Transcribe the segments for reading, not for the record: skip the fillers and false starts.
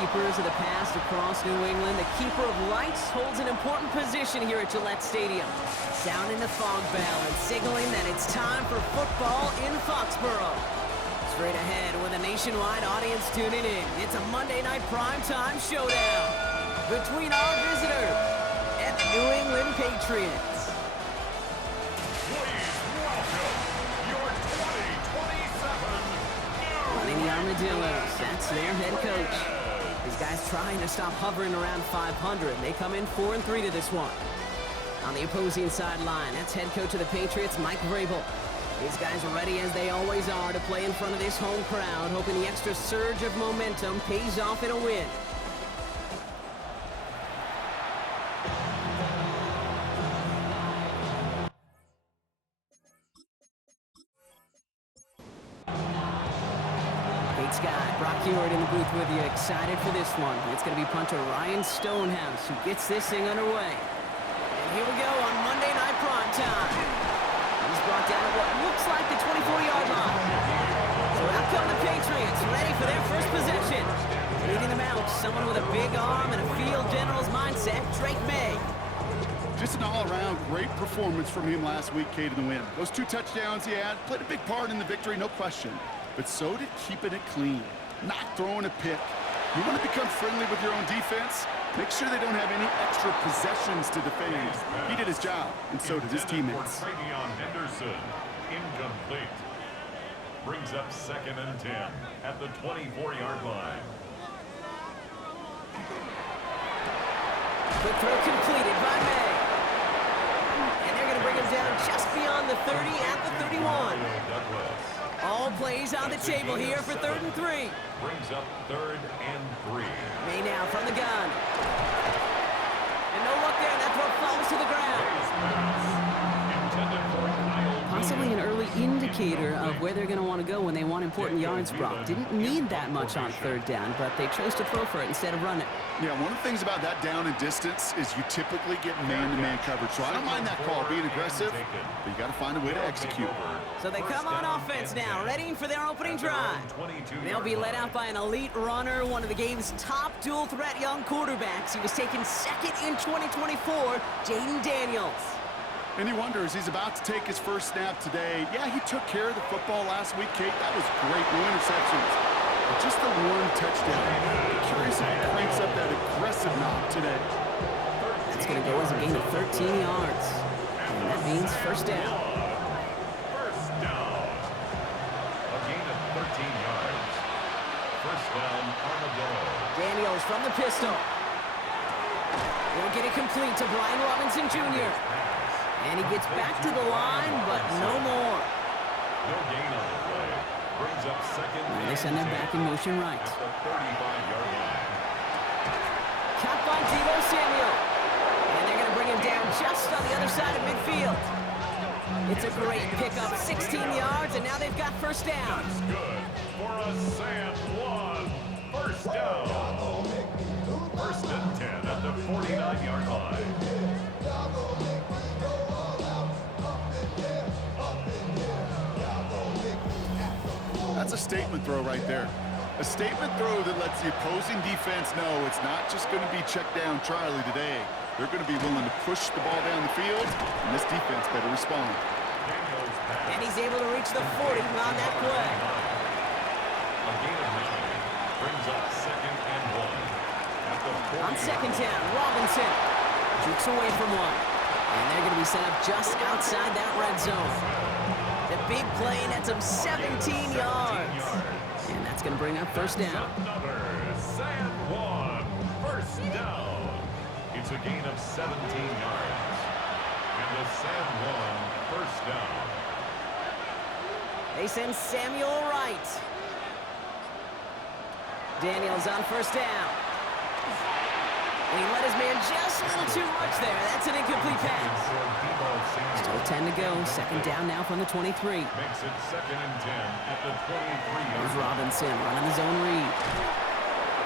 keepers of the past across New England, the keeper of lights holds an important position here at Gillette Stadium, sounding the fog bell and signaling that it's time for football in Foxborough. Straight ahead with a nationwide audience tuning in, it's a Monday night primetime showdown between our visitors and the New England Patriots. Running the Armadillos, that's their head coach. These guys trying to stop hovering around 500. They come in 4-3 to this one. On the opposing sideline, that's head coach of the Patriots, Mike Vrabel. These guys are ready as they always are to play in front of this home crowd, hoping the extra surge of momentum pays off in a win. Brock Ewart in the booth with you, excited for this one. It's going to be punter Ryan Stonehouse who gets this thing underway. And here we go on Monday Night Primetime. He's brought down at what looks like the 24-yard line. So out come the Patriots, ready for their first possession. Leading them out, someone with a big arm and a field general's mindset, Drake May. Just an all-around great performance from him last week, Kate, in the win. Those 2 touchdowns he had played a big part in the victory, no question. But so did keeping it clean, not throwing a pick. You want to become friendly with your own defense? Make sure they don't have any extra possessions to defend. He did his job, and so did his teammates. Henderson, incomplete. Brings up 2nd and 10 at the 24-yard line. Quick throw completed by May. And they're going to bring him down just beyond the 30 at the 31. All plays on the table here for 3rd and 3. Brings up 3rd and 3. May now from the gun. And no look there. That throw falls to the ground. Possibly an early indicator of where they're going to want to go when they want important yards, Brock. Didn't need that much on 3rd down, but they chose to throw for it instead of run it. Yeah, one of the things about that down and distance is you typically get man-to-man coverage. So I don't mind that call being aggressive, but you got to find a way to execute. So they come on offense now, ready for their opening drive. They'll be led out by an elite runner, one of the game's top dual-threat young quarterbacks. He was taken 2nd in 2024, Jaden Daniels. And you wonder, as he's about to take his first snap today, yeah, he took care of the football last week, Kate. That was great. No interceptions. But just the 1 touchdown. I'm curious if he cranks up that aggressive knock today. That's going to go as a gain of 13 yards. And that means first down. First down. A gain of 13 yards. First down, Armadillos. Daniels from the pistol. He'll get it complete to Brian Robinson Jr. And he gets back to the line, but no more. No gain on the play. Brings up 2nd. And they send them back in motion right. At the 35-yard line. Caught by Deebo Samuel. And they're going to bring him down just on the other side of midfield. It's a great pickup, 16 yards, and now they've got first down. That's good for a San Juan first down. 1st and 10 at the 49-yard line. That's a statement throw right there. A statement throw that lets the opposing defense know it's not just going to be check down Charlie today. They're going to be willing to push the ball down the field, and this defense better respond. And he's able to reach the 40 on that play. A gain of 9 brings up 2nd and 1. At the 40. On 2nd down, Robinson jukes away from one. And they're going to be set up just outside that red zone. The big play nets him 17 yards. And that's going to bring up first down. Another San Juan first down. It's a gain of 17 yards. And the San Juan first down. They send Samuel right. Daniels on first down. And he let his man just a little too much there. That's an incomplete pass. Still 10 to go. 2nd down now from the 23. Makes it 2nd and 10 at the 23. Here's Robinson running his own read.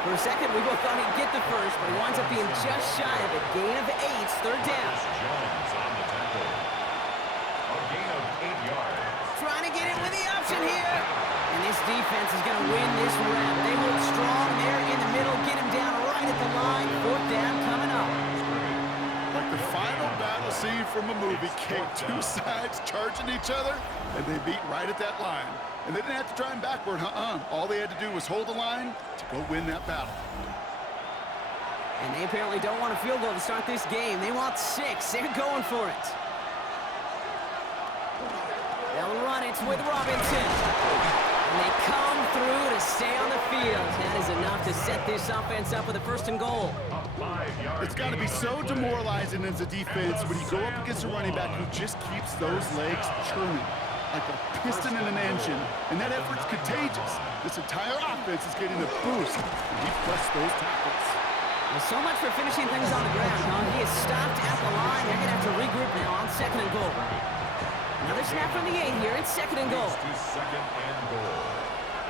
For a second, we both thought he'd get the first, but he winds up being just shy of a gain of 8. 3rd down. Jones on the tackle. A gain of 8 yards. Trying to get in with the option here. And this defense is going to win this round. They hold strong there in the middle, get him Two sides charging each other, and they beat right at that line. And they didn't have to drive him backward, All they had to do was hold the line to go win that battle. And they apparently don't want a field goal to start this game. They want 6. They're going for it. They'll run it with Robinson. And they come through to stay on the field. That is enough to set this offense up with a 1st and goal. It's got to be so demoralizing as a defense when you go up against a running back who just keeps those legs churning like a piston in an engine, and that effort's contagious. This entire offense is getting a boost when he busts those tackles. Well, so much for finishing things on the ground, He is stopped at the line. They're going to have to regroup now on 2nd and goal. Another snap from the 8 here. It's 2nd and goal. To 2nd and goal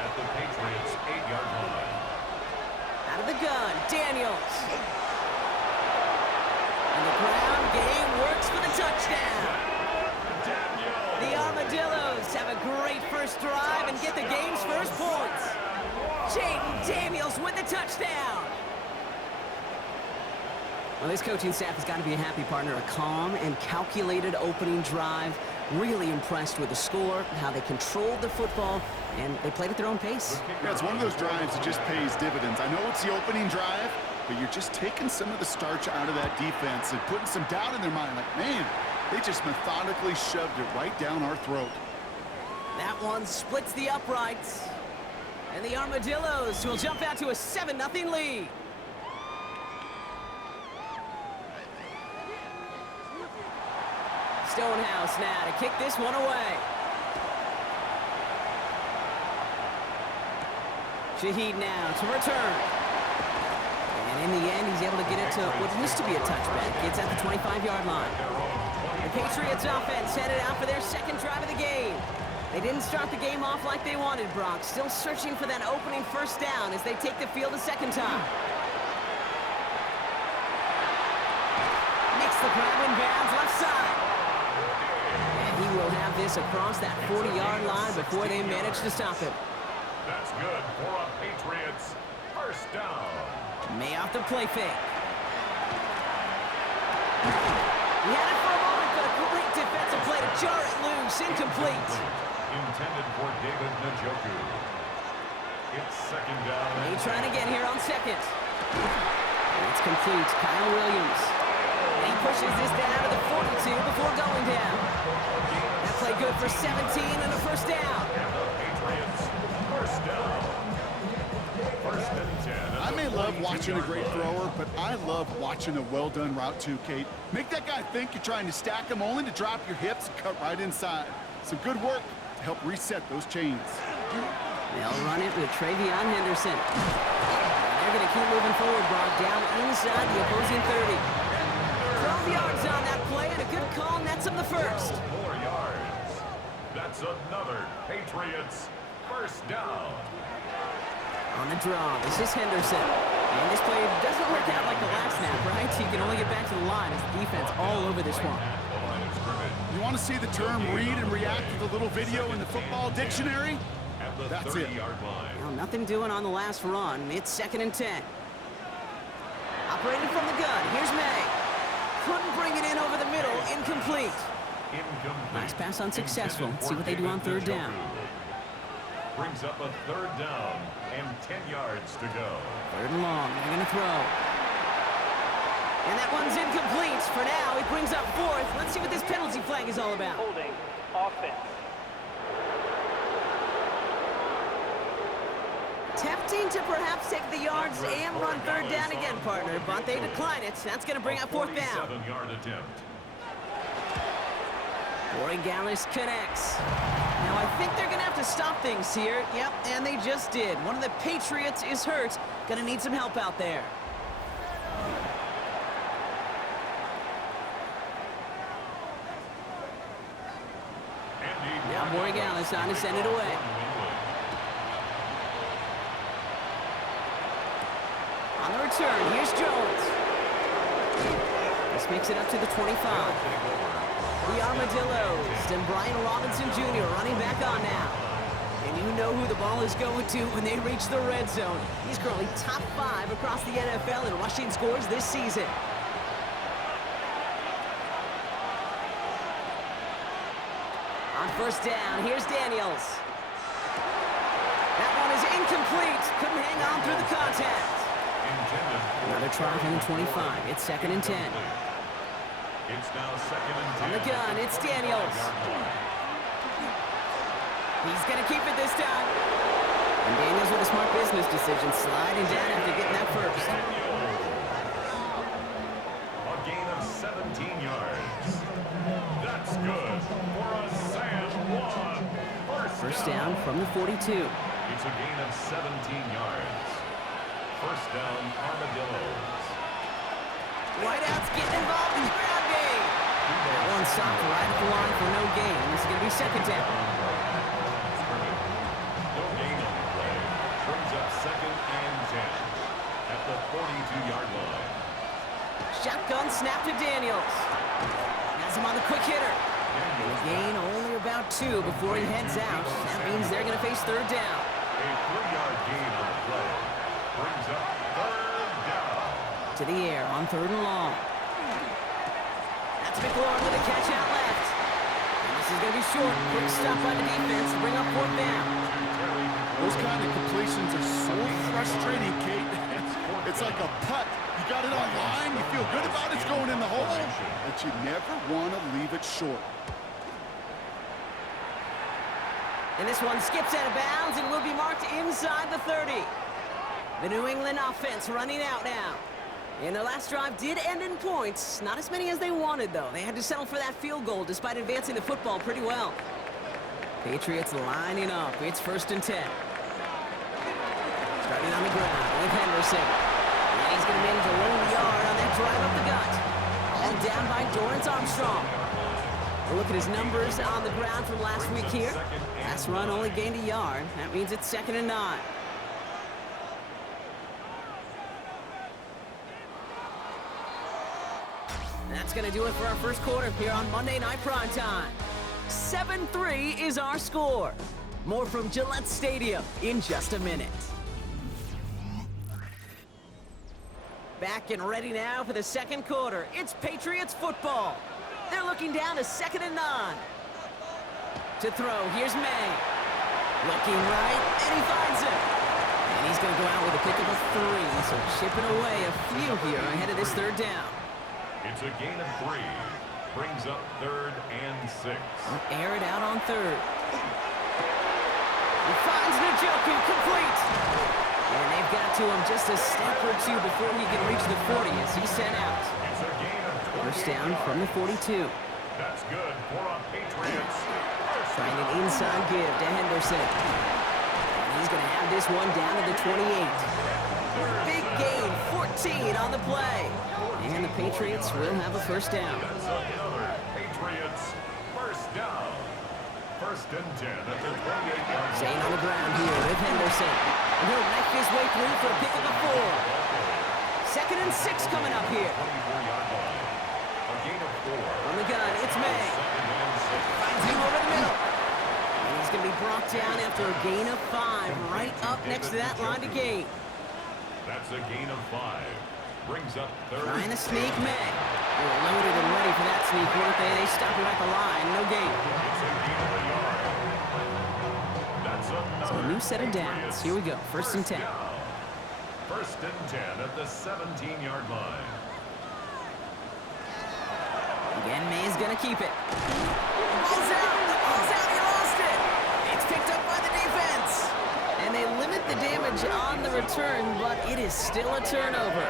at the Patriots' 8-yard line. Out of the gun, Daniels. And the ground game works for the touchdown. The Armadillos have a great first drive and get the game's first points. Jaden Daniels with the touchdown. Well, this coaching staff has got to be a happy partner. A calm and calculated opening drive. Really impressed with the score, how they controlled the football, and they played at their own pace. Yeah, it's one of those drives that just pays dividends. I know it's the opening drive, but you're just taking some of the starch out of that defense and putting some doubt in their mind. Like, man, they just methodically shoved it right down our throat. That one splits the uprights. And the Armadillos will jump out to a 7-0 lead. Stonehouse now to kick this one away. Shaheed now to return. And in the end, he's able to get it to what used to be a touchback. It's at the 25-yard line. The Patriots offense headed out for their 2nd drive of the game. They didn't start the game off like they wanted, Brock. Still searching for that opening 1st down as they take the field a 2nd time. Makes the grab in bounds left side. And he will have this across that 40-yard line before they manage to stop him. That's good for a Patriots 1st down. May off the play fake. He had it for a moment, but a great defensive play to jar it loose. Incomplete. Intended for David Njoku. It's 2nd down. He trying again here on 2nd. It's complete. Kyle Williams. And he pushes this down to the 42 before going down. That play good for 17 and a 1st down. And the Patriots 1st down. 1st and 10. I may love watching a great thrower, but I love watching a well-done route too, Kate. Make that guy think you're trying to stack him only to drop your hips and cut right inside. Some good work to help reset those chains. They'll run it with Travion Henderson. They're going to keep moving forward, Brock, down inside the opposing 30. 12 yards on that play, and a good call nets him the 1st. 4 yards. That's another Patriots 1st down. On the draw, this is Henderson. And this play doesn't work out like the last snap, right? He can only get back to the line as the defense all over this one. You want to see the term read and react to the little video in the football dictionary? That's it. Well, nothing doing on the last run. It's 2nd and 10. Operating from the gun. Here's May. Couldn't bring it in over the middle. Incomplete. Nice pass unsuccessful. Let's see what they do on 3rd down. Brings up a 3rd down and 10 yards to go. 3rd and long. They're going to throw. And that one's incomplete. For now, it brings up 4th. Let's see what this penalty flag is all about. Holding offense. Tempting to perhaps take the yards and run 3rd down again, partner, but they decline it. That's going to bring up 4th down. 47-yard attempt. Corey Gallis connects. Now, I think they're going to have to stop things here. Yep, and they just did. One of the Patriots is hurt. Going to need some help out there. Yeah, Corey Gallis on to send it away. On the return, here's Jones. This makes it up to the 25. The Armadillos and Brian Robinson Jr. running back on now. And you know who the ball is going to when they reach the red zone. He's currently top 5 across the NFL in rushing scores this season. On first down, here's Daniels. That one is incomplete. Couldn't hang on through the contact. Another try from the 25. It's 2nd and 10. It's now 2nd and 10. On the gun, it's Daniels. He's going to keep it this time. And Daniels with a smart business decision, sliding down after getting that first. A gain of 17 yards. That's good for a Sam 1. First down from the 42. It's a gain of 17 yards. First down, Armadillos. Wideouts getting involved in the ground game. That one stopped right at the line for no gain. This is going to be 2nd down. No gain on the play. Brings up 2nd and 10 at the 42-yard line. Shotgun snap to Daniels. Has him on the quick hitter. Gain only about 2 before he heads out. That means they're going to face 3rd down. A 3-yard gain on the play. Brings up 3rd down. To the air on 3rd and long. That's McLaurin with a catch out left. And this is going to be short. Quick stop by the defense to bring up 4th down. Those kind of completions are so frustrating, Kate. It's like a putt. You got it on line, you feel good about it's going in the hole, but you never want to leave it short. And this one skips out of bounds and will be marked inside the 30. The New England offense running out now. And their last drive did end in points. Not as many as they wanted, though. They had to settle for that field goal despite advancing the football pretty well. Patriots lining up. It's 1st and 10. Starting on the ground with Henderson. And he's going to manage a lone yard on that drive up the gut. All down by Dorrance Armstrong. We'll look at his numbers on the ground from last week here. Last run only gained a yard. That means it's 2nd and 9. That's going to do it for our first quarter here on Monday Night Primetime. 7-3 is our score. More from Gillette Stadium in just a minute. Back and ready now for the 2nd quarter. It's Patriots football. They're looking down to 2nd and 9. To throw, here's May. Looking right, and he finds him. And he's going to go out with a pick of a 3, so chipping away a few here ahead of this 3rd down. It's a gain of 3. Brings up 3rd and 6. Air it out on 3rd. He finds Njoku complete. And they've got to him just a step or 2 before he can reach the 40 as he's sent out. It's a gain of 28. First down from the 42. That's good for a Patriots. Trying an inside give to Henderson. And he's going to have this one down to the 28. Big gain, 14 on the play. And the Patriots will have a first down. That's another Patriots first down. 1st and 10 at the 28-yard line. Zane on the ground here with Henderson. And he'll knife his way through for a pick of the 4. 2nd and 6 coming up here. 24-yard line. A gain of 4. On the gun, it's May. Finds him over the middle. And he's going to be brought down after a gain of 5 right up next to that line to gain. That's a gain of 5. Brings up 3rd. Trying to sneak May. They were loaded and ready for that sneak, weren't they? They stopped him at the line. No gain. It's a gain of a yard. That's another So a new set of downs. Patriots Here we go. 1st and 10. down. 1st and 10 at the 17-yard line. Again, May's going to keep it. Ball's out. The ball's out. He lost it. It's picked up by the defense. And they limit the damage on the return, but it is still a turnover.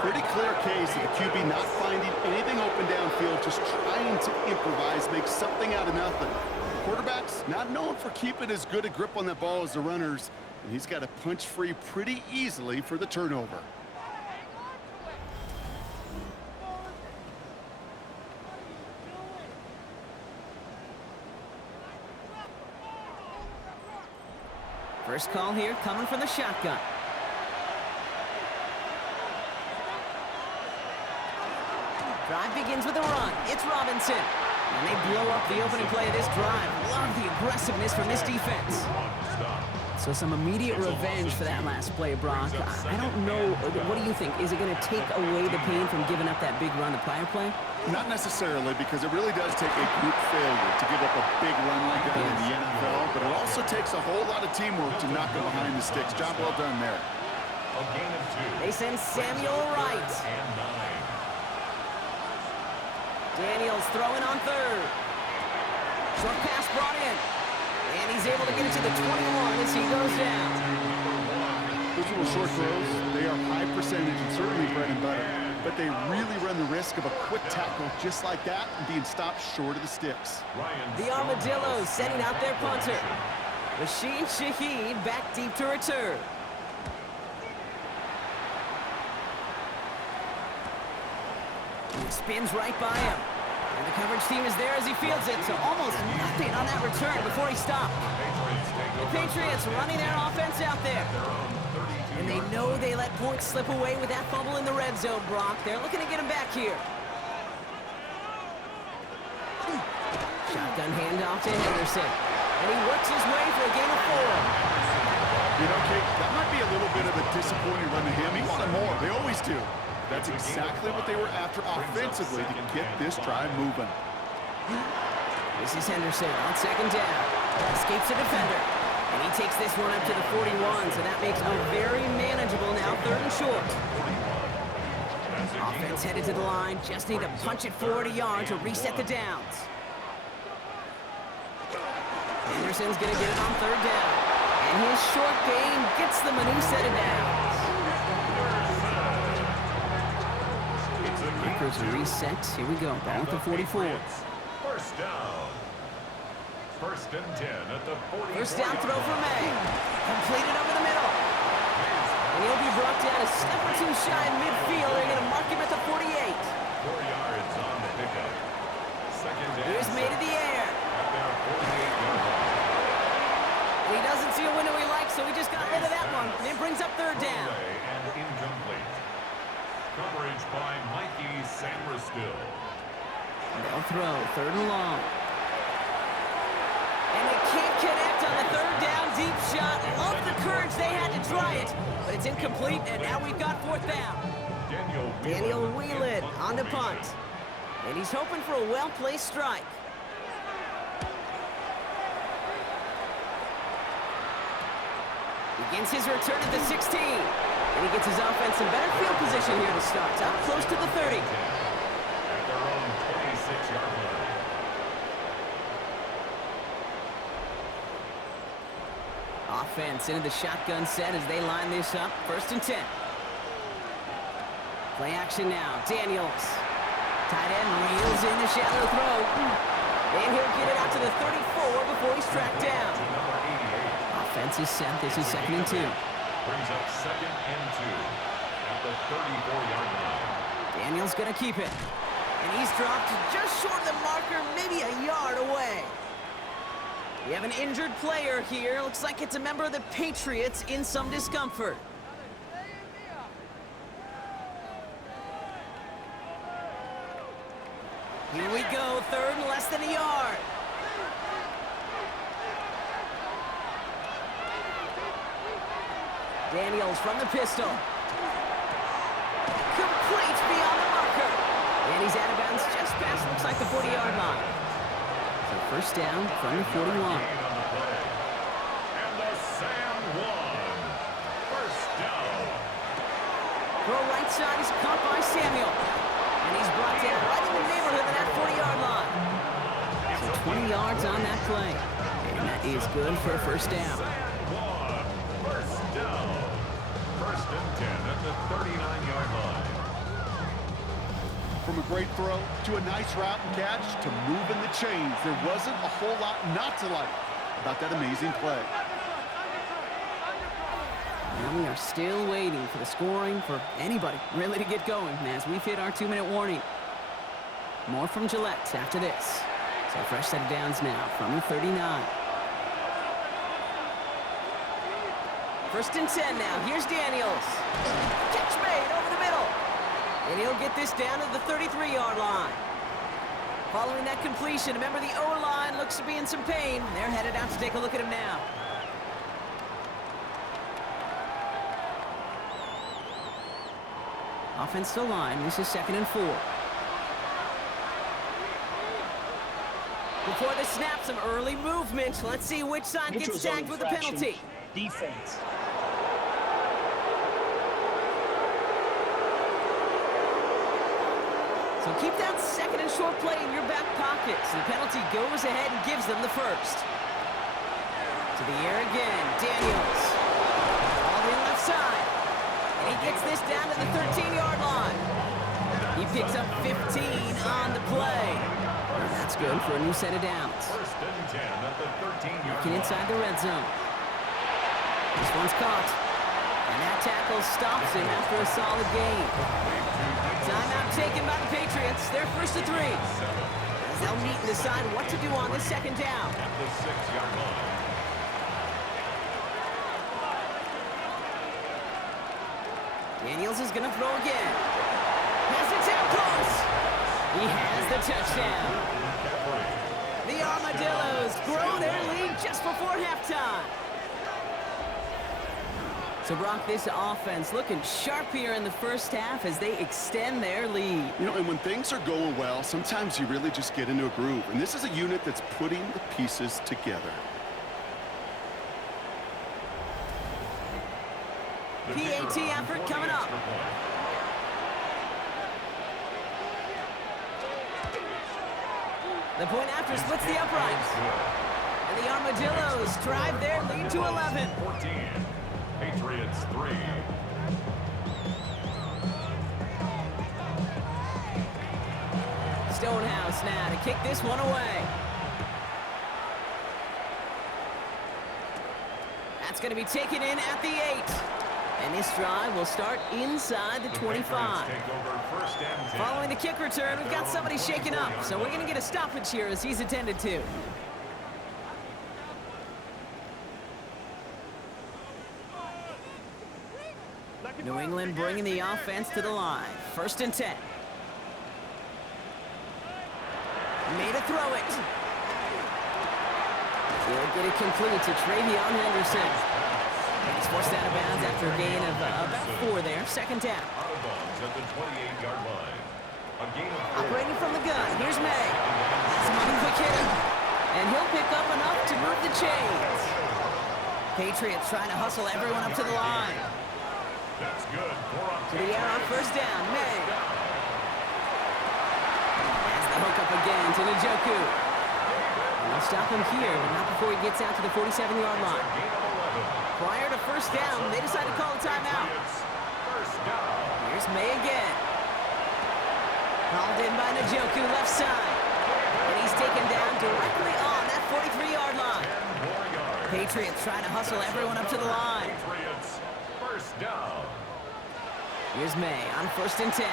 Pretty clear case of the QB not finding anything open downfield, just trying to improvise, make something out of nothing. Quarterback's not known for keeping as good a grip on that ball as the runners, and he's got to punch free pretty easily for the turnover. First call here coming from the shotgun. Drive begins with a run. It's Robinson. And they blow up the opening play of this drive. Love the aggressiveness from this defense. So some immediate revenge for that last play, Brock. I don't know. What do you think? Is it going to take away the pain from giving up that big run the prior play? Not necessarily, because it really does take a group failure to give up a big run like that in the NFL, but it also takes a whole lot of teamwork to knock them behind the sticks. Job well done there. A gain of 2. They send Samuel right. And 9. Daniels throwing on third. Short pass brought in. And he's able to get it to the 21 as he goes down. Those little short throws, they are high percentage and certainly bread and butter, but they really run the risk of a quick tackle just like that and being stopped short of the sticks. The Armadillos sending out their punter. Rashid Shaheed back deep to return. He spins right by him. And the coverage team is there as he fields it, so almost nothing on that return before he stopped. The Patriots running their offense out there. And they know they let points slip away with that fumble in the red zone, Brock. They're looking to get him back here. Shotgun handoff to Henderson. And he works his way for a gain of 4. You know, Kate, that might be a little bit of a disappointing run to him. He wanted more. They always do. That's exactly what they were after offensively to get this drive moving. This is Henderson on second down. Escapes a defender. And he takes this one up to the 41, so that makes a very manageable now 3rd and short. Offense headed to the line. Just need to punch it forward a yard to reset the downs. Henderson's going to get it on 3rd down. And his short gain gets them a new set of downs. Markers reset. Here we go. Ball at the 44. First down. 1st and 10 at the 40. First down throw for May. Completed over the middle. And he'll be brought down a step or two shy in midfield. They're going to mark him at the 48. 4 yards on the pickup. 2nd down. Here's May to the air. At their 48-yard line. And he doesn't see a window he likes, so he just got rid of that one. And it brings up 3rd down. And incomplete. Coverage by Mikey Sammerstill. They'll throw 3rd and long. And they can't connect on the 3rd down deep shot. Love the courage they had to try it, but it's incomplete, and now we've got 4th down. Daniel Whelan on the punt. And he's hoping for a well-placed strike. Begins his return at the 16. And he gets his offense in better field position here to start. Up close to the 30. At their own 26-yard line. Offense into the shotgun set as they line this up. 1st and 10. Play action now. Daniels. Tight end reels in the shallow throw. And he'll get it out to the 34 before he's tracked down. Offense is set. This is 2nd and 2. Brings up 2nd and 2 at the 34-yard line. Daniels going to keep it. And he's dropped just short of the marker, maybe a yard away. We have an injured player here. Looks like it's a member of the Patriots in some discomfort. Here we go, 3rd and less than a yard. Daniels from the pistol. Complete beyond the marker. And he's out of bounds just past, looks like the 40-yard line. So 1st down from the 41. And the Sam 1. 1st down. Throw right side is caught by Samuel. And he's brought down right in the neighborhood of that 40-yard line. So 20 yards on that play. And that is good for a 1st down. 1st down. 1st and 10 at the 39-yard line. From a great throw to a nice route and catch to moving the chains, there wasn't a whole lot not to like about that amazing play. And we are still waiting for the scoring for anybody really to get going as we've hit our 2-minute warning. More from Gillette after this. So a fresh set of downs now from the 39. 1st and 10 now. Here's Daniels. Catch made over the middle. And he'll get this down to the 33-yard line. Following that completion, remember the O-line looks to be in some pain. They're headed out to take a look at him now. Offensive line. This is 2nd and 4. Before the snap, some early movement. Let's see which side gets tagged with a penalty. Defense. So keep that 2nd and short play in your back pocket. So the penalty goes ahead and gives them the first. To the air again, Daniels. All in left side. And he gets this down to the 13-yard line. He picks up 15 on the play. And that's good for a new set of downs. First and 10 at the 13-yard Looking line. inside the red zone. This one's caught. And that tackle stops him after a solid gain. Timeout taken by the Patriots. They're 1st and 3. As they'll meet and decide what to do on this 2nd down. At the 6-yard line. Daniels is going to throw again. Has it down close. He has the touchdown. The Armadillos grow their lead just before halftime. So, Brock, this offense looking sharp here in the first half as they extend their lead. You know, and when things are going well, sometimes you really just get into a groove. And this is a unit that's putting the pieces together. PAT effort coming up. The point after splits the uprights. And the Armadillos drive their lead to 11. 14. Patriots 3. Stonehouse now to kick this one away. That's going to be taken in at the 8. And this drive will start inside the 25. Following the kick return, we've got somebody shaken up. So we're going to get a stoppage here as he's attended to. New England bringing the offense to the line. 1st and 10. Made a throw it. He'll get it complete to Travion Henderson. And he's forced out of bounds after a gain of about 4 there. 2nd down. Out of bounds at the 28-yard line. A gain of 4. Operating from the gun. Here's May. That's another quick hitter. And he'll pick up enough to move the chains. Patriots trying to hustle everyone up to the line. That's good. To the air on 1st down. May. That's the hook up again to Njoku. And they'll stop him here, but not before he gets out to the 47-yard line. Gain of 11. Prior to 1st down, they decide to call a timeout. First down. Here's May again. Hauled in by Njoku, left side. And he's taken down directly on that 43-yard line. 10 more yards. Patriots trying to hustle everyone up to the line. Patriots. First down. Here's May on 1st and 10.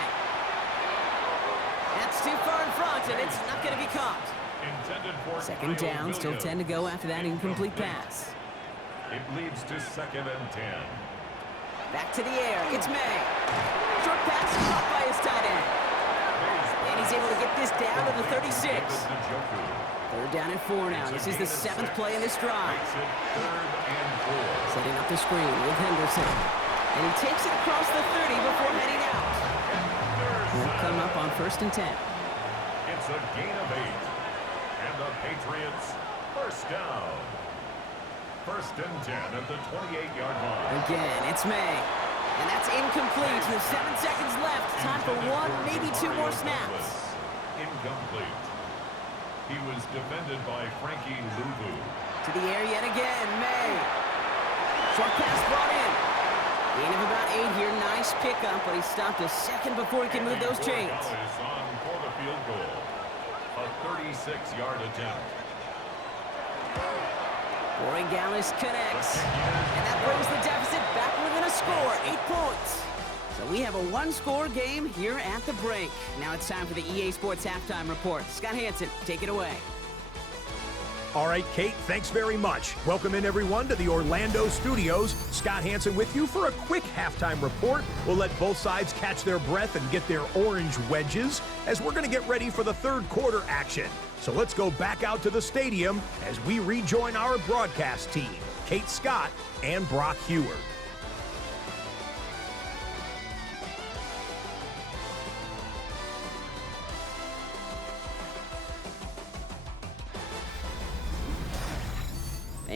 That's too far in front, and it's not going to be caught. Intended for 2nd down, still 10 to go after that incomplete pass. It leads to 2nd and 10. Back to the air, it's May. Short pass caught by his tight end. And he's able to get this down to the 36. 3rd down and 4 now. This is the 7th play in this drive. Makes it 3rd and 4. Setting up the screen with Henderson. And he takes it across the 30 before heading out. He'll come up on 1st and 10. It's a gain of 8. And the Patriots first down. 1st and 10 at the 28-yard line. Again, it's May. And that's incomplete with 7 seconds left. Time for 1, maybe 2 more snaps. Incomplete. He was defended by Frankie Luvu. To the air yet again, May. Short pass brought in. Gain of about 8 here. Nice pickup, but he stopped a second before he can move those chains. On for the field goal. A 36-yard attempt. Corey Gallis connects. And that brings the deficit back within a score, 8 points. So we have a 1-score game here at the break. Now it's time for the EA Sports Halftime Report. Scott Hansen, take it away. All right, Kate, thanks very much. Welcome in, everyone, to the Orlando studios. Scott Hansen with you for a quick halftime report. We'll let both sides catch their breath and get their orange wedges as we're going to get ready for the 3rd quarter action. So let's go back out to the stadium as we rejoin our broadcast team, Kate Scott and Brock Heward.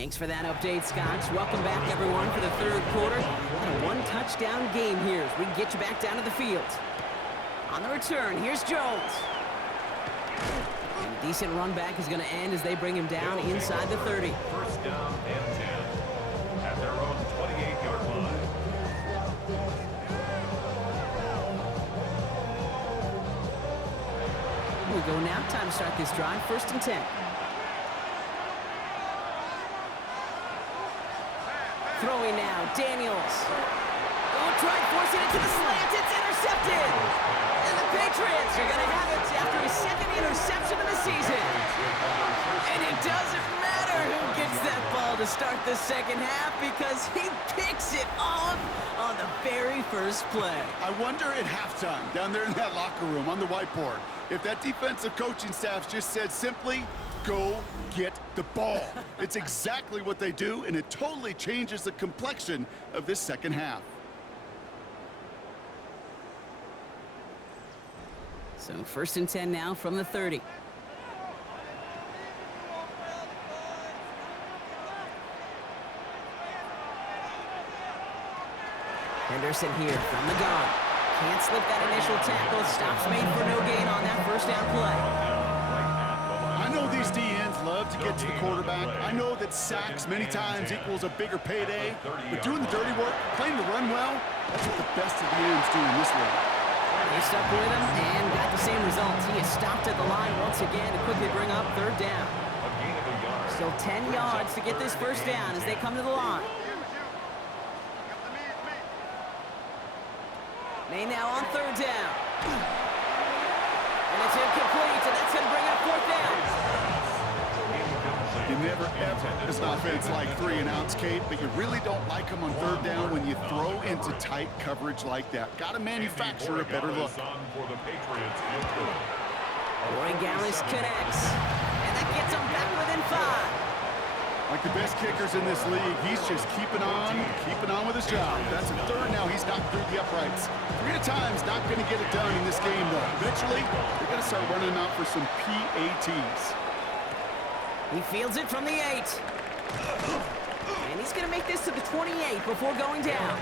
Thanks for that update, Scott. Welcome back, everyone, for the third quarter. And a one-touchdown game here as we get you back down to the field. On the return, here's Jones. And a decent run back is going to end as they bring him down inside the 30. First down and 10 at their own 28-yard line. We go now. Time to start this drive. First and 10. Throwing now, Daniels. Oh, tried forcing it to the slant. It's intercepted. And the Patriots are going to have it after his second interception of the season. And it doesn't matter who gets that ball to start the second half because he picks it off on the very first play. I wonder at halftime, down there in that locker room on the whiteboard, if that defensive coaching staff just said simply, go get the ball. It's exactly what they do, and it totally changes the complexion of this second half. So first and 10 now from the 30. Henderson here from the gun. Can't slip that initial tackle. Stops made for no gain on that first down play. I know these DNs love to get to the quarterback. I know that sacks many times equals a bigger payday. But doing the dirty work, playing the run well, that's what the best of the ends do in this league. They stuck with him and got the same result. He is stopped at the line once again to quickly bring up third down. Still 10 yards to get this first down as they come to the line. May now on third down. And it's incomplete, and that's going to bring up fourth down. You never, ever, as an offense like 3-and-outs, Kate, but you really don't like them on third down when you throw into tight coverage like that. Got to manufacture a better look. Roy Gallis connects, and that gets him back within 5. Like the best kickers in this league, he's just keeping on with his job. That's a third now. He's knocked through the uprights. 3 at a time is not going to get it done in this game, though. Eventually, they're going to start running him out for some PATs. He fields it from the 8. And he's going to make this to the 28 before going down.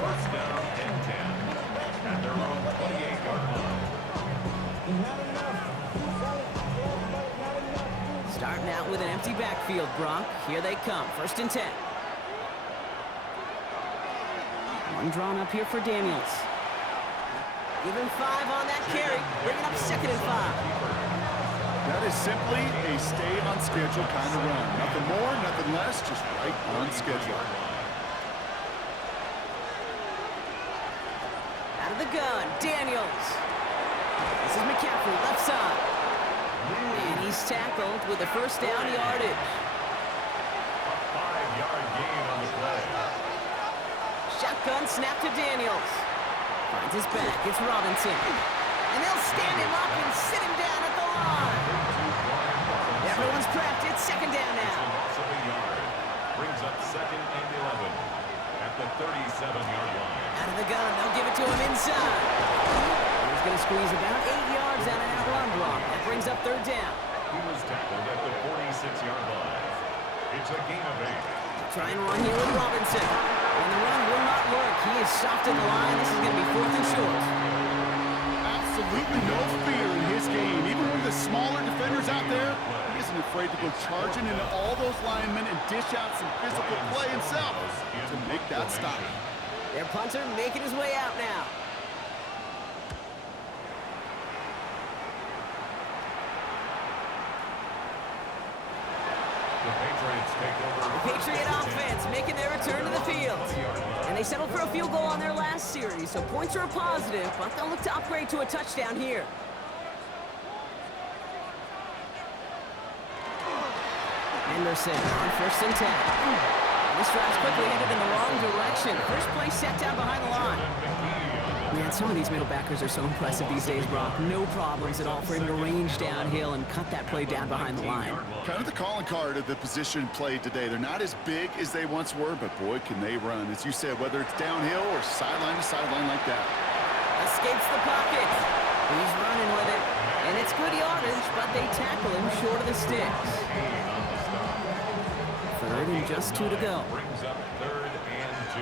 First down and 10 at their own 28-yard line. Starting out with an empty backfield, Brock. Here they come. First and 10. One drawn up here for Daniels. Give him 5 on that carry. Bringing up second and 5. That is simply a stay on schedule kind of run. Nothing more, nothing less, just right on schedule. Out of the gun, Daniels. This is McCaffrey, left side. And he's tackled with the first down yardage. A 5-yard gain on the play. Shotgun snap to Daniels. Finds his back, it's Robinson. And they'll stand him up and sit him down at the line. Everyone's prepped, it's second down now. Loss of a yard. Brings up second and 11 at the 37-yard line. Out of the gun, they'll give it to him inside. He's going to squeeze about 8 yards out of that run block. That brings up third down. He was tackled at the 46-yard line. It's a gain of 8. Try and run here with Robinson. And the run will not work. He is stopped at the line. This is going to be fourth and short. Absolutely no fear in his game. Even with the smaller defenders out there, he isn't afraid to go charging into all those linemen and dish out some physical play himself to make that stop. Their punter making his way out now. The Patriot offense making their return to the field. And they settled for a field goal on their last series, so points are a positive, but they'll look to upgrade to a touchdown here. Henderson on first and 10. This drive's quickly headed in the wrong direction. First play set down behind the line. Man, some of these middle backers are so impressive these days, Brock. No problems at all for him to range downhill and cut that play down behind the line. Kind of the calling card of the position played today. They're not as big as they once were, but boy, can they run. As you said, whether it's downhill or sideline to sideline like that. Escapes the pocket. He's running with it. And it's good yardage, but they tackle him short of the sticks. Third and just 2 to go. Brings up 3rd and 2.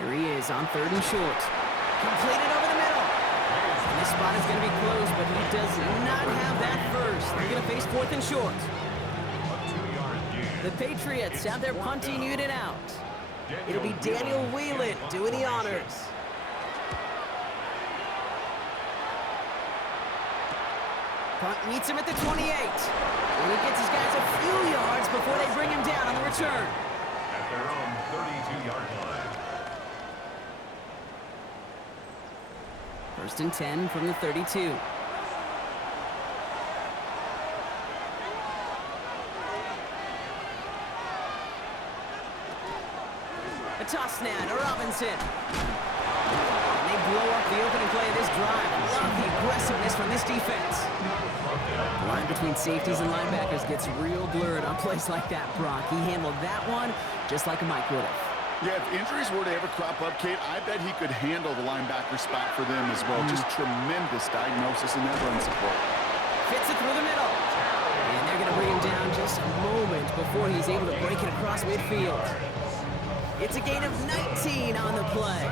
Here he is on 3rd and short. Completed over the middle. And this spot is going to be close, but he does not have that first. They're going to face 4th and short. A 2-yard gain. The Patriots have their punting unit out. It'll be Daniel Whelan doing the honors. Punt meets him at the 28. And he gets his guys a few yards before they bring him down on the return. At their own 32-yard line. 1st and 10 from the 32. A toss now to Robinson. And they blow up the opening play of this drive. Love the aggressiveness from this defense. The line between safeties and linebackers gets real blurred on plays like that, Brock. He handled that one just like a Mike would have. Yeah, if injuries were to ever crop up, Kate, I bet he could handle the linebacker spot for them as well. Just tremendous diagnosis in that run support. Fits it through the middle. And they're going to bring him down just a moment before he's able to break it across midfield. It's a gain of 19 on the play.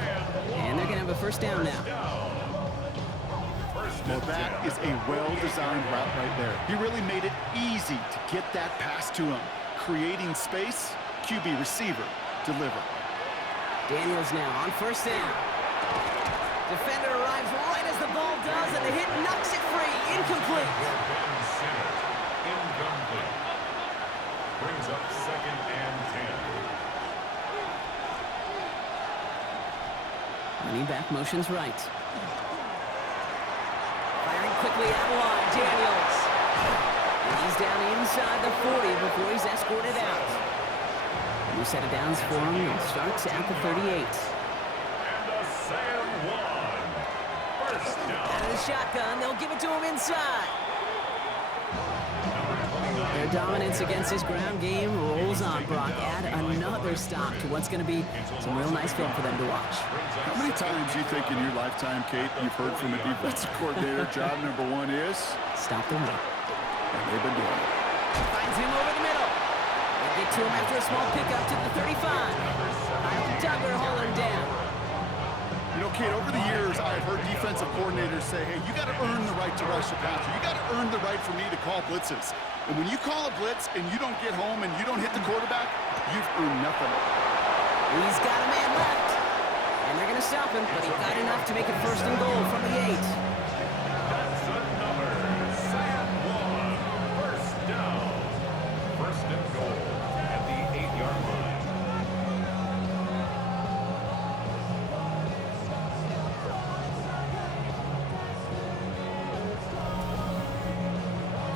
And they're going to have a 1st down now. Well, that is a well-designed route right there. He really made it easy to get that pass to him. Creating space, QB receiver, deliver. Daniels now on 1st down. Defender arrives right as the ball does, and the hit knocks it free. Incomplete. Incomplete. Brings up 2nd and 10. Running back motions right. Firing quickly out of line, Daniels. And he's down inside the 40 before he's escorted out. New set of downs for him. It starts at the 38. And a Sam 1. 1st down. Out of the shotgun, they'll give it to him inside. Their dominance against this ground game rolls on, Brock. Add another stop to what's going to be some real nice film for them to watch. How many times do you think in your lifetime, Kate, you've heard from a defensive coordinator, job number 1 is? Stop the run. And they've been doing it. Finds him over the middle. They get to him after a small pickup to the 35. Kyle Duggar haul him down. You know, Kate, over the years, I've heard defensive coordinators say, hey, you got to earn the right to rush the passer. You got to earn the right for me to call blitzes. And when you call a blitz and you don't get home and you don't hit the quarterback, you've earned nothing. He's got a man left. And they're going to stop him, but he got enough to make it 1st and goal from the 8. That's another Sam 1. 1st down. 1st and goal at the 8-yard line.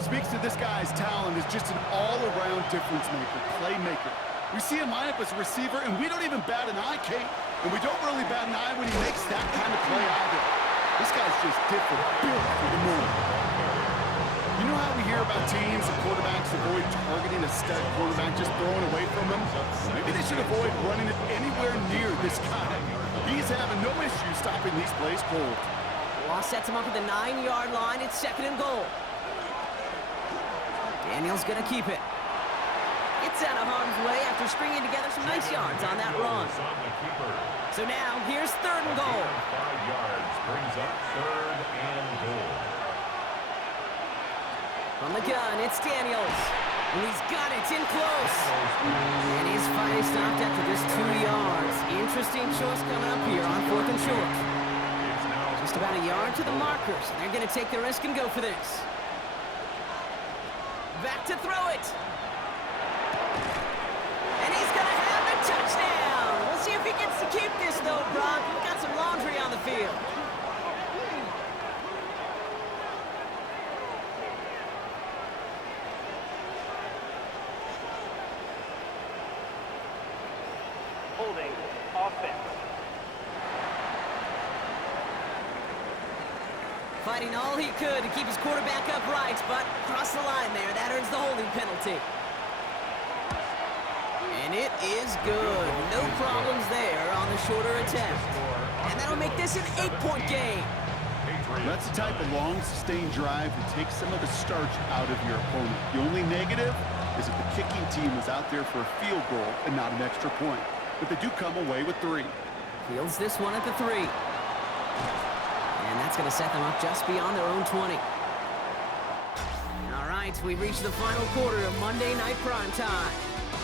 Speaks to this guy's talent as just an all-around difference maker, playmaker. We see him line up as a receiver, and we don't even bat an eye, Kate. And we don't really bat an eye when he makes that kind of play either. This guy's just different, built for the moment. You know how we hear about teams and quarterbacks avoid targeting a stud quarterback, just throwing away from him? Maybe they should avoid running it anywhere near this guy. He's having no issue stopping these plays cold. Law sets him up at the 9-yard line. It's 2nd and goal. Daniels going to keep it. Gets out of harm's way after stringing together some nice yards on that run. So now, here's 3rd and goal. 5 yards brings up 3rd and goal. From the gun, it's Daniels. And he's got it in close. And he's finally stopped after just 2 yards. Interesting choice coming up here on 4th and short. Just about a yard to the markers. And they're going to take the risk and go for this. Back to throw it. And he's going to have a touchdown. We'll see if he gets to keep this, though, Brock. We've got some laundry on the field. Holding offense. Fighting all he could to keep his quarterback upright, but across the line there, that earns the holding penalty. And it is good. No problems there on the shorter attempt. And that'll make this an 8-point game. That's the type of long, sustained drive that takes some of the starch out of your opponent. The only negative is if the kicking team was out there for a field goal and not an extra point. But they do come away with 3. Fields this one at the 3. And that's going to set them up just beyond their own 20. All right, we've reached the final quarter of Monday Night Primetime.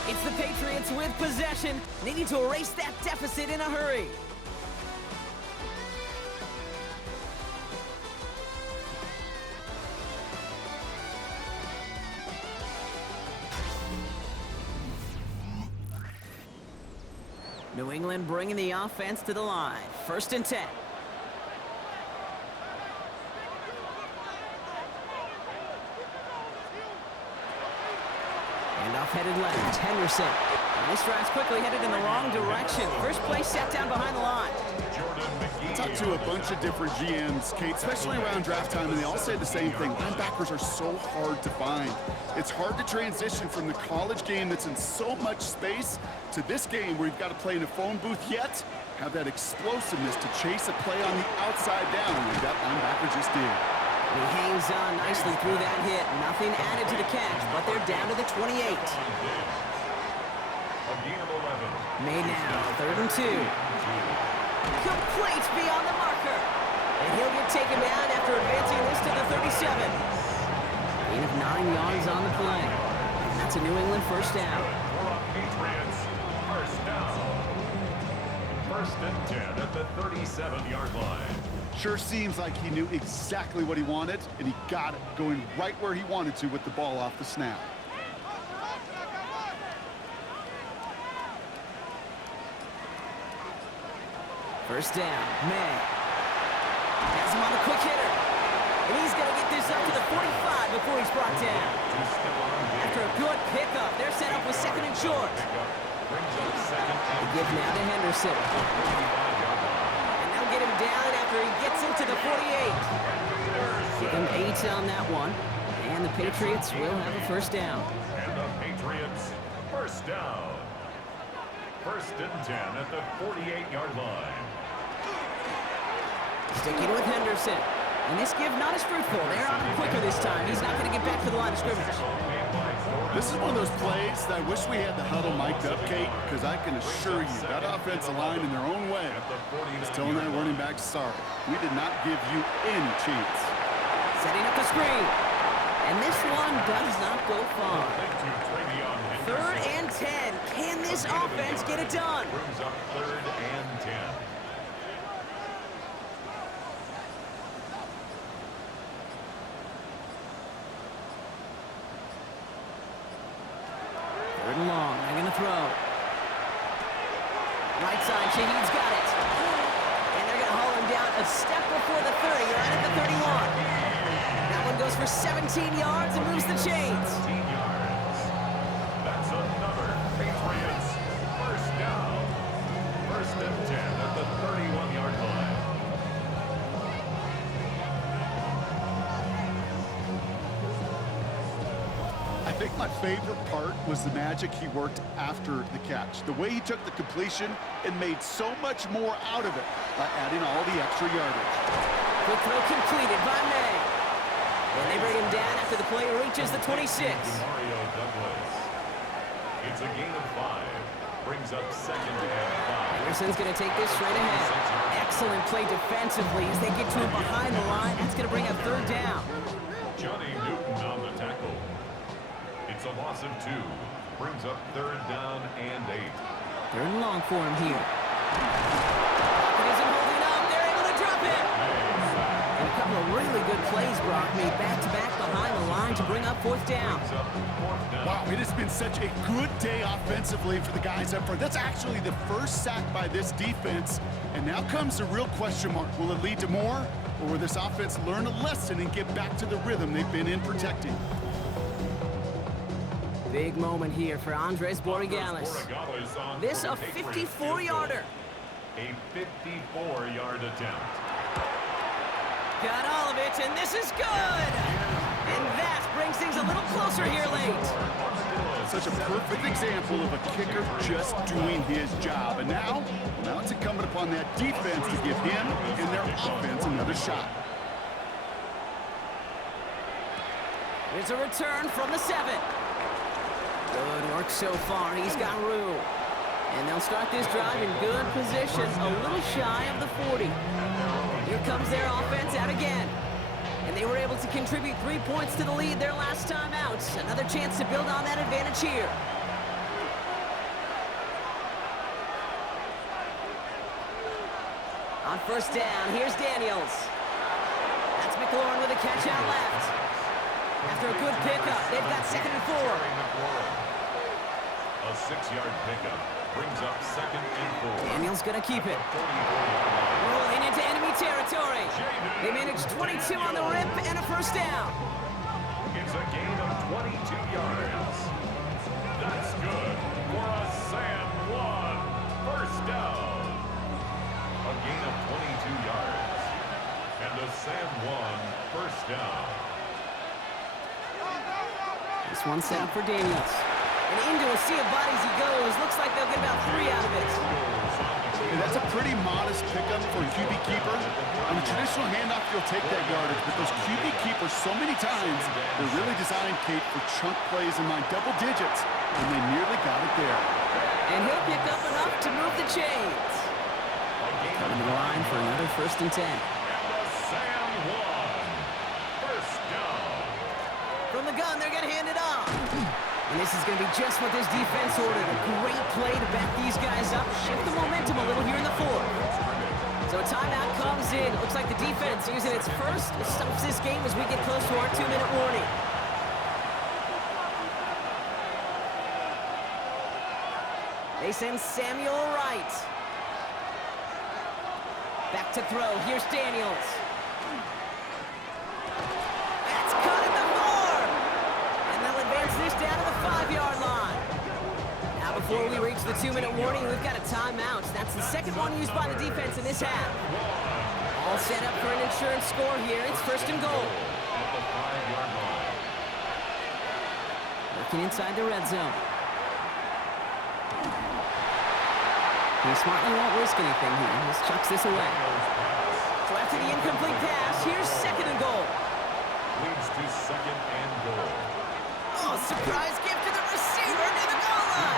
It's the Patriots with possession, needing to erase that deficit in a hurry. New England bringing the offense to the line. 1st and 10. And off headed left, Henderson. And this drive's quickly headed in the wrong direction. First play set down behind the line. I talked to a bunch of different GMs, Kate, especially around draft time, and they all say the same thing. Linebackers are so hard to find. It's hard to transition from the college game that's in so much space to this game where you've got to play in a phone booth, yet have that explosiveness to chase a play on the outside down, like that linebacker just did. And he hangs on nicely through that hit. Nothing added to the catch, but they're down to the 28. Made now, 3rd and 2. Complete beyond the marker. And he'll get taken down after advancing this to the 37. Gain of 9 yards on the play. And that's a New England 1st down. Patriots, 1st down. 1st and 10 at the 37-yard line. Sure seems like he knew exactly what he wanted, and he got it, going right where he wanted to with the ball off the snap. First down, May. Has him on the quick hitter. And he's going to get this up to the 45 before he's brought down. After a good pickup, they're set up with 2nd and short. They give now to Henderson. And they'll get him down after he gets into the 48. Give him 8 on that one. And the Patriots will have a 1st down. And the Patriots, 1st down. 1st and 10 at the 48-yard line. Sticking with Henderson. And this give not as fruitful. They're on him quicker this time. He's not going to get back to the line of scrimmage. This is one of those plays that I wish we had the huddle mic'd up, Kate, because I can assure you that offensive line in their own way is telling that running back, sorry, we did not give you any chance. Setting up the screen. And this one does not go far. 3rd and 10. Can this offense get it done? Brings up 3rd and 10. Third and long. They're going to throw. Right side, Shaheed's got it. And they're going to haul him down a step before the 30, right at the 31. That one goes for 17 yards and moves the chains. 17 yards. That's another Patriots 1st down. 1st and 10 at the 31-yard line. I think my favorite part was the magic he worked after the catch. The way he took the completion and made so much more out of it by adding all the extra yardage. Quick throw completed by May. And they bring him down after the play reaches the 26. Mario Douglas. It's a gain of 5. Brings up 2nd and 5. Anderson's going to take this straight ahead. Excellent play defensively as they get to him behind the line. That's going to bring up 3rd down. Johnny Newton on the tackle. It's a loss of 2. Brings up 3rd down and 8. 3rd and long for him here. It isn't holding up. They're able to drop it. And a couple of really good plays, Brock, made back-to-back behind the line to bring up 4th down. Wow, it has been such a good day offensively for the guys up front. That's actually the first sack by this defense. And now comes the real question mark. Will it lead to more? Or will this offense learn a lesson and get back to the rhythm they've been in protecting? Big moment here for Andres Borregales. This a 54-yarder. A 54-yard attempt. Got all of it, and this is good! And that brings things a little closer here late. Such a perfect example of a kicker just doing his job. And now it's incumbent upon that defense to give him and their offense another shot. Here's a return from the 7. Good work so far. He's got room. And they'll start this drive in good position, a little shy of the 40. Here comes their offense out again. And they were able to contribute 3 points to the lead their last time out. Another chance to build on that advantage here. On first down, here's Daniels. That's McLaurin with a catch out left. After a good pickup, they've got 2nd and 4. A 6-yard pickup brings up 2nd and 4. Daniels gonna keep it. Rolling into enemy territory. They managed 22 on the rip and a first down. It's a gain of 22 yards. That's good for a San Juan first down. A gain of 22 yards. And a San Juan first down. This one set up for Daniels. And into a sea of bodies he goes. Looks like they'll get about 3 out of it. And that's a pretty modest pickup for a QB keeper. On a traditional handoff, you'll take that yardage, but those QB keepers, so many times, they're really designed, Kate, for chunk plays in my double digits, and they nearly got it there. And he'll pick up enough to move the chains. Coming to the line for another 1st and 10. And a San Juan first down. From the gun, they're going to hand it off. And this is going to be just what this defense ordered. A great play to back these guys up, shift the momentum a little here in the 4th. So a timeout comes in. Looks like the defense using its first stops this game as we get close to our 2-minute warning. They send Samuel Wright. Back to throw. Here's Daniels. That's cut at the 4. And they'll advance this down to the 5-yard line. Now before we reach the 2-minute warning, we've got a timeout. That's the 2nd one used by the defense in this half. All set up for an insurance score here. It's 1st and goal. At the 5-yard line. Working inside the red zone. He smartly won't risk anything here. Just chucks this away. So after the incomplete pass, here's 2nd and goal. Leads to 2nd and goal. Oh, surprise gift to the receiver near the goal line.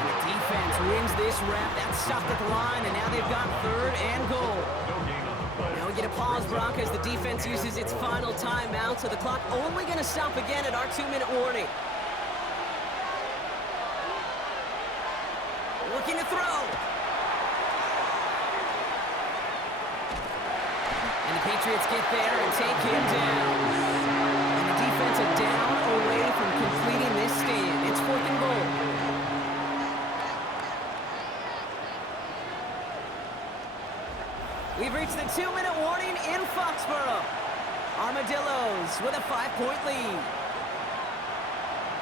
The defense wins this rep. That's stopped at the line, and now they've got 3rd and goal. No gain on the play. Now we get a pause, Brock, as the defense uses its final timeout, so the clock only going to stop again at our 2-minute warning. Looking to throw. And the Patriots get there and take him down. And the defense are down away from completing this stand. It's 4th and goal. We've reached the 2-minute warning in Foxborough. Armadillos with a 5-point lead.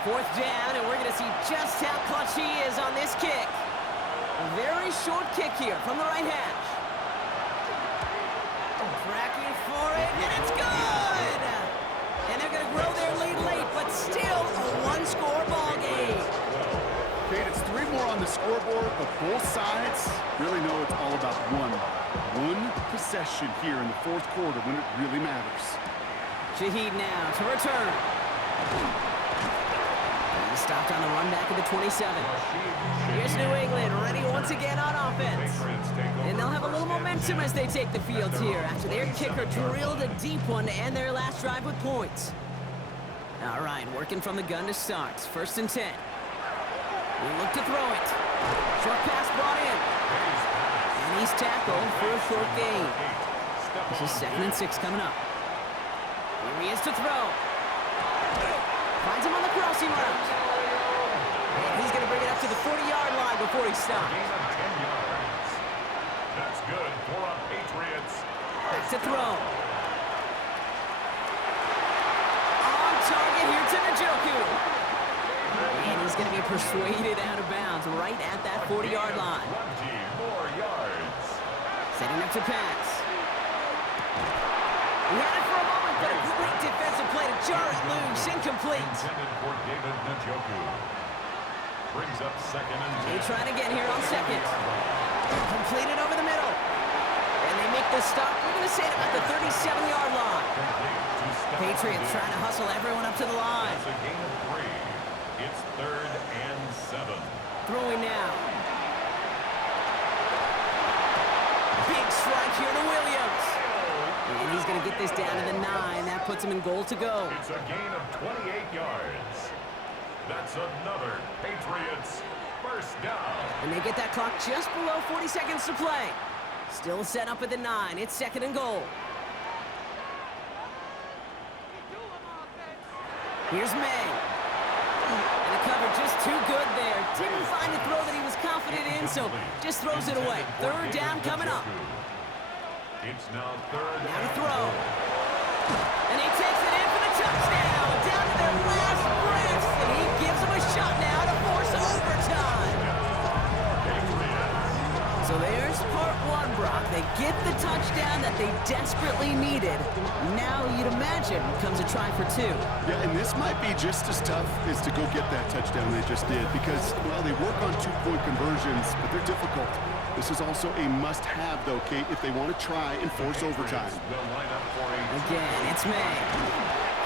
4th down, and we're going to see just how clutch he is on this kick. A very short kick here from the right hash. Tracking for it, and it's good! And they're going to grow their lead late, but still a 1-score ball game. Kate, it's 3 more on the scoreboard, but both sides really know it's all about one possession here in the 4th quarter when it really matters. Shaheed now to return. He's stopped on the run back of the 27. Here's New England ready once again on offense. And they'll have a little momentum as they take the field here after their kicker drilled a deep one to end their last drive with points. All right, working from the gun to start. 1st and 10. We look to throw it. Short pass brought in. And he's tackled for a short gain. This is 2nd and 6 coming up. Here he is to throw. Finds him on the crossing route. And he's going to bring it up to the 40-yard line before he stops. Gain of 10 yards. That's good for our Patriots. Back to throw. On target here to Njoku. And he's going to be persuaded out of bounds right at that 40-yard line. 20 more yards. Setting up to pass. He had it for a moment, but a great defensive play to jar it loose. Incomplete. Intended for David Njoku. Brings up 2nd and 10. They try it again here on 2nd. Completed over the middle. And they make the stop. We're going to say it about the 37-yard line. Patriots trying to hustle everyone up to the line. It's a gain of 3. It's 3rd and 7. Throwing now. Big strike here to Williams. And he's going to get this down to the 9. That puts him in goal to go. It's a gain of 28 yards. That's another Patriots first down. And they get that clock just below 40 seconds to play. Still set up at the 9. It's 2nd and goal. Here's May. And the cover just too good there. Didn't find a throw that he was confident in, so just throws it away. 3rd down coming up. It's now 3rd. Now to throw. And he takes it in for the touchdown. Down to their last breaths. And he gives them a shot now to force overtime. So there's part 1, Brock. They get the touchdown that they desperately needed. Now you'd imagine comes a try for 2. Yeah, and this might be just as tough as to go get that touchdown they just did because, well, they work on 2-point conversions, but they're difficult. This is also a must-have, though, Kate, if they want to try and force overtime. Again, it's May.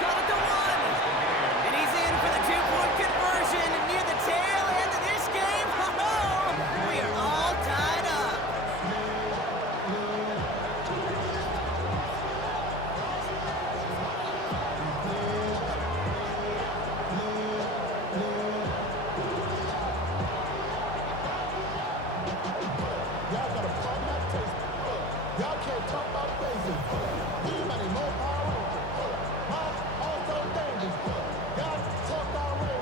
Got it to 1. And he's in for the 2-point conversion. And near the tail end of this game, we are all tied up. Y'all gotta calm that taste. Y'all can't talk about basic. Too many more power. Also dangerous. Y'all talk our way.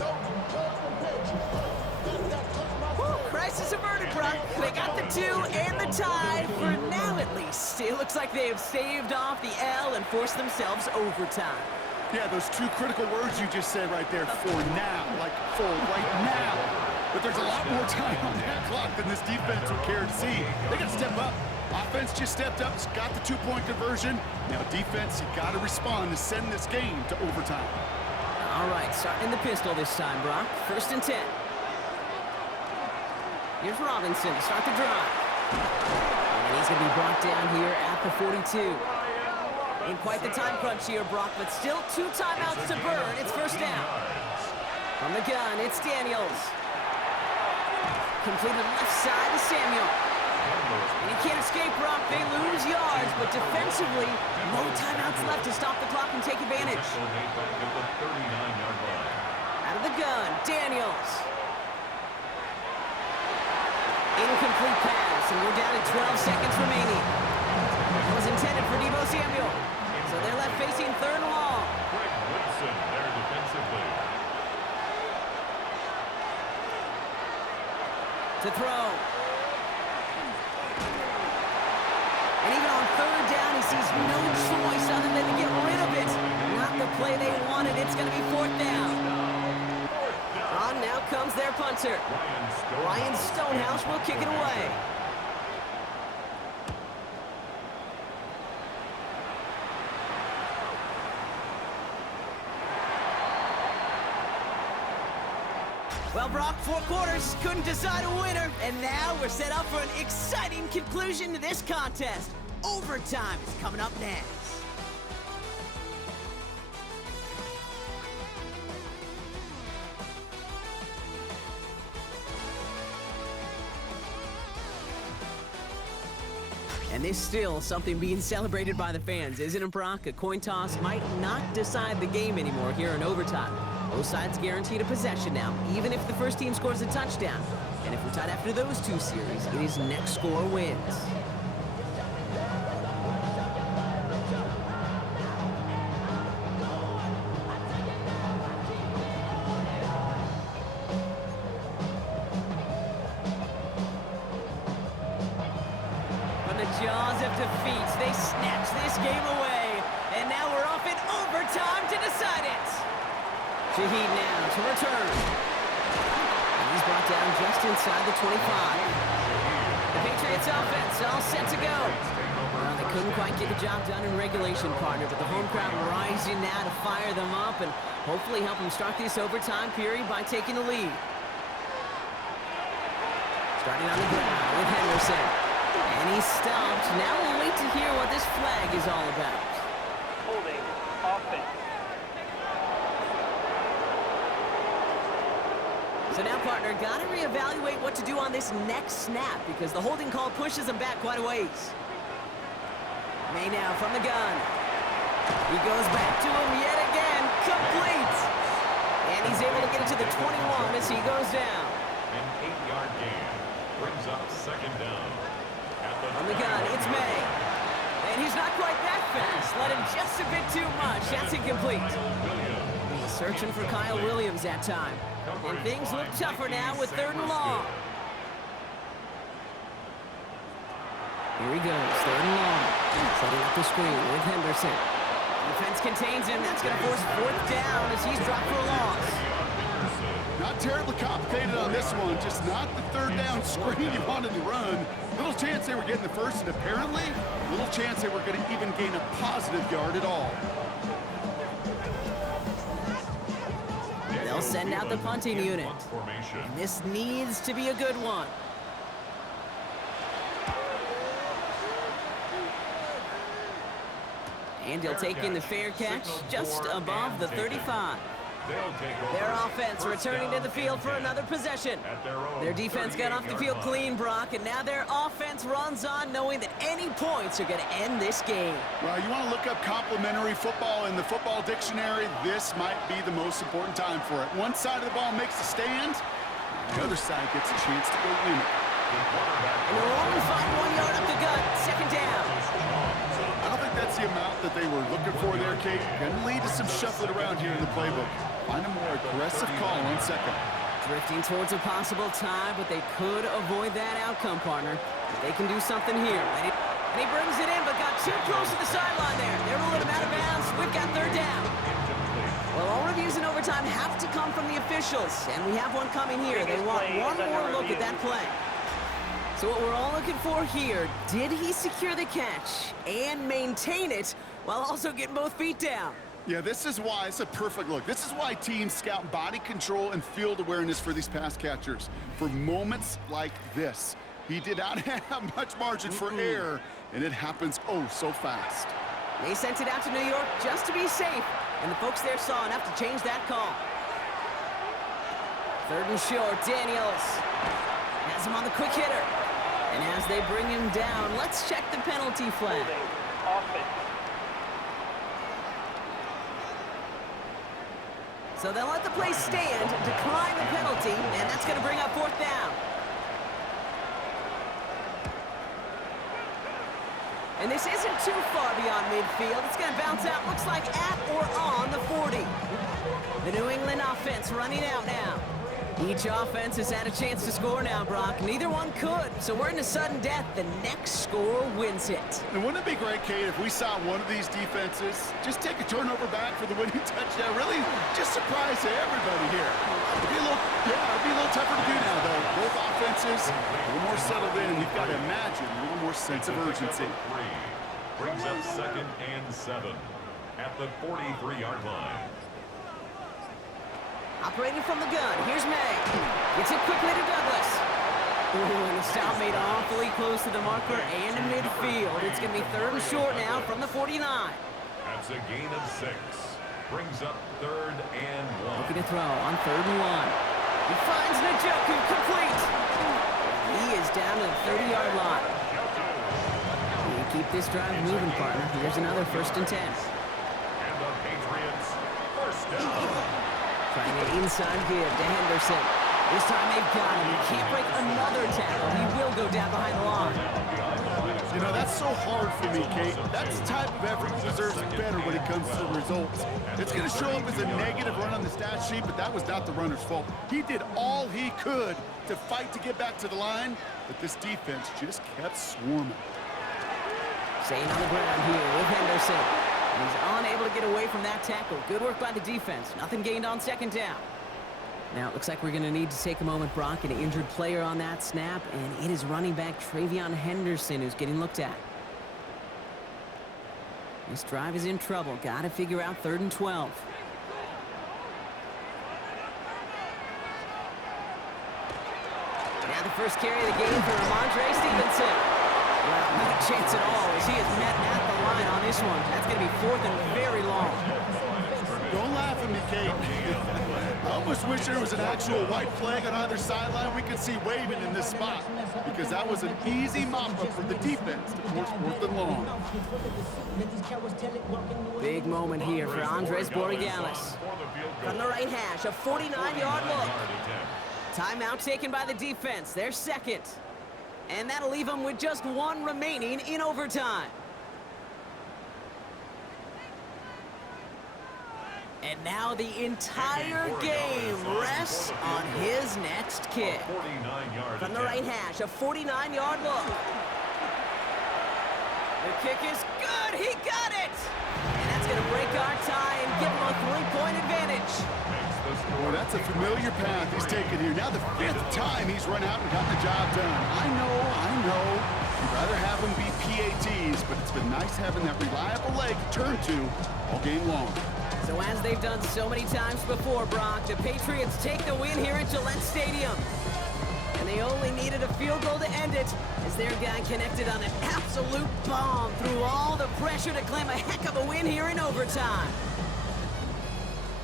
Don't judge from pictures. That took my soul. Crisis averted, Brock. They got the 2 and the tie, for now at least. It looks like they have staved off the L and forced themselves overtime. Yeah, those 2 critical words you just said right there, for now, like for right now. But there's a lot more time on that clock than this defense would care to see. They got to step up. Offense just stepped up, got the 2-point conversion. Now defense, you got to respond to send this game to overtime. All right, starting the pistol this time, Brock. 1st and 10. Here's Robinson to start the drive. And he's going to be brought down here at the 42. Ain't quite the time crunch here, Brock, but still 2 timeouts to burn. It's 1st down. From the gun, it's Daniels. Completed left side to Samuel. And he can't escape, Brock. They lose yards, but defensively, no timeouts left to stop the clock and take advantage. Out of the gun, Daniels. Incomplete pass, and we're down to 12 seconds remaining. It was intended for Deebo Samuel. So they're left facing 3rd and long. Greg Woodson there defensively. To throw. And even on 3rd down, he sees no choice other than to get rid of it. Not the play they wanted. It's going to be 4th down. On now comes their punter. Ryan Stonehouse will kick it away. Well, Brock, 4 quarters, couldn't decide a winner, and now we're set up for an exciting conclusion to this contest. Overtime is coming up next. And there's still something being celebrated by the fans, isn't it, Brock? A coin toss might not decide the game anymore here in overtime. Both sides guaranteed a possession now, even if the first team scores a touchdown. And if we're tied after those 2 series, it is next score wins. From the jaws of defeat, they snatch this game away. And now we're off in overtime to decide it. Shaheed now to return. And he's brought down just inside the 25. The Patriots offense all set to go. Well, they couldn't quite get the job done in regulation, partner, but the home crowd rising now to fire them up and hopefully help them start this overtime period by taking the lead. Starting on the ground with Henderson. And he's stopped. Now we'll wait to hear what this flag is all about. Holding offense. So now, partner, got to reevaluate what to do on this next snap because the holding call pushes him back quite a ways. May now from the gun. He goes back to him yet again. Complete. And he's able to get it to the 21 as he goes down. An 8-yard gain brings up second down. From the gun, it's May. And he's not quite that fast. Let him just a bit too much. That's incomplete. He's searching for Kyle Williams that time. And things look tougher now with 3rd and long. Here he goes, 3rd and long. Setting up the screen with Henderson. Defense contains him. That's going to force 4th down as he's dropped for a loss. Not terribly complicated on this one, just not the 3rd down screen you wanted to run. Little chance they were getting the first, and apparently, little chance they were going to even gain a positive yard at all. They'll send out the punting unit. And this needs to be a good one. And he'll take in the fair catch just above the 35. Their offense returning to the field for another possession. Their defense got off the field clean, Brock, and now their offense runs on knowing that any points are going to end this game. Well, you want to look up complimentary football in the football dictionary, this might be the most important time for it. One side of the ball makes a stand, the other side gets a chance to go win it. And they'll only find 1 yard up the gut, second down. I don't think that's the amount that they were looking for there, Kate. Going to lead to some shuffling around here in the playbook. Find a more aggressive call on second. Drifting towards a possible tie, but they could avoid that outcome, partner. They can do something here. And he brings it in, but got too close to the sideline there. They're ruling him out of bounds. We've got 3rd down. Well, all reviews in overtime have to come from the officials, and we have one coming here. They want one more look at that play. So what we're all looking for here, did he secure the catch and maintain it while also getting both feet down? Yeah, this is why it's a perfect look. This is why teams scout body control and field awareness for these pass catchers. For moments like this, he did not have much margin for error, and it happens oh so fast. They sent it out to New York just to be safe, and the folks there saw enough to change that call. 3rd and short, Daniels has him on the quick hitter. And as they bring him down, let's check the penalty flag. So they'll let the play stand, decline the penalty, and that's going to bring up 4th down. And this isn't too far beyond midfield. It's going to bounce out, looks like at or on the 40. The New England offense running out now. Each offense has had a chance to score now, Brock. Neither one could, so we're in a sudden death. The next score wins it. And wouldn't it be great, Kate, if we saw one of these defenses just take a turnover back for the winning touchdown? Really just surprise everybody here. It'd be a little tougher to do now, though. Both offenses a little more settled in. You've got to imagine a little more sense of urgency. Brings up 2nd and 7 at the 43-yard line. Operating from the gun, here's May. Gets it quickly to Douglas. Ooh, and the stop made awfully close to the marker and in midfield. It's going to be 3rd and short now from the 49. That's a gain of 6. Brings up 3rd and 1. Looking to throw on 3rd and 1. He finds Njoku complete. He is down to the 30-yard line. We keep this drive moving, partner. Here's another 1st and 10. And the Patriots, 1st down. Trying an inside give to Henderson. This time they've got him. He can't break another tackle. He will go down behind the line. You know, that's so hard for me, Kate. That's the type of effort that deserves better when it comes to the results. It's going to show up as a negative run on the stat sheet, but that was not the runner's fault. He did all he could to fight to get back to the line, but this defense just kept swarming. Staying on the ground here with Henderson. He's unable to get away from that tackle. Good work by the defense. Nothing gained on 2nd down. Now, it looks like we're going to need to take a moment, Brock. An injured player on that snap, and it is running back Travion Henderson who's getting looked at. This drive is in trouble. Got to figure out 3rd and 12. Now the first carry of the game for Ramondre Stevenson. Well, not a chance at all as he is met at the line on this one. That's going to be 4th and very long. Don't laugh at me, Kate. I almost wish there was an actual white flag on either sideline we could see waving in this spot, because that was an easy mop-up for the defense to force 4th and long. Big moment here for Andres Borregales. From the right hash, a 49-yard look. Timeout taken by the defense, their second. And that'll leave them with just 1 remaining in overtime. And now the entire game rests on his next kick. From the right hash, a 49-yard look. The kick is good. He got it. And that's going to break our tie and give him a 3-point advantage. Boy, that's a familiar path he's taken here. Now the 5th time he's run out and gotten the job done. I know. You'd rather have him be PATs, but it's been nice having that reliable leg to turn to all game long. So as they've done so many times before, Brock, the Patriots take the win here at Gillette Stadium. And they only needed a field goal to end it as their guy connected on an absolute bomb through all the pressure to claim a heck of a win here in overtime.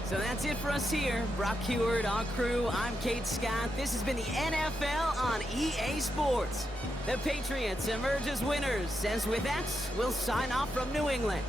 So that's it for us here. Brock Heward, our crew, I'm Kate Scott. This has been the NFL on EA Sports. The Patriots emerge as winners, as with that, we'll sign off from New England.